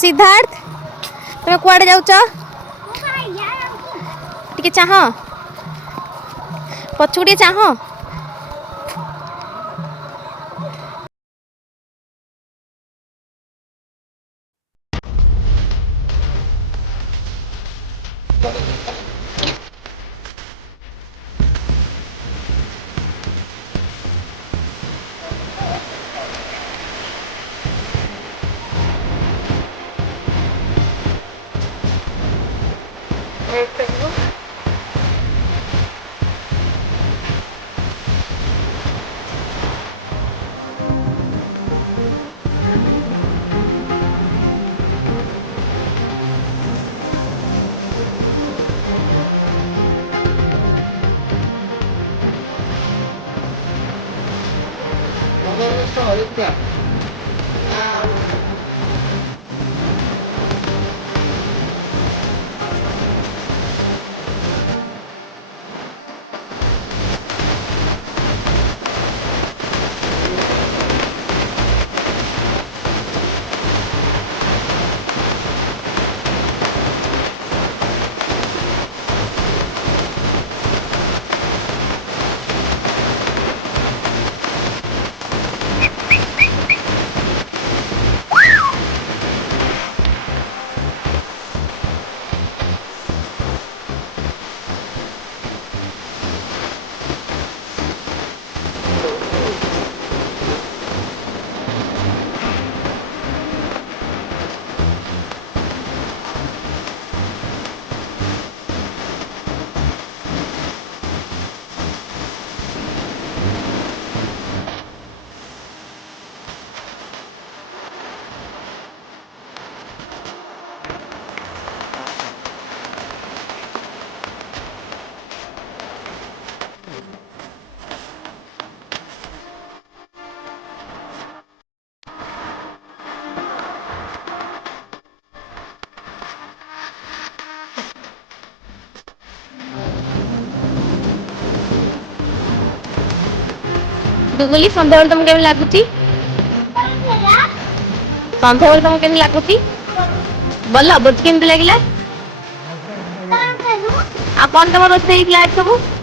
सिद्धार्थ तुम कुआडे जाऊच टिके चाह पछुटे चाह गुगली संध्या बेले तुमको केमती लगुच संध्या बेले तुमको केमती लगुच भल बुझ केमती लगे आ कौन तुम रोषे सब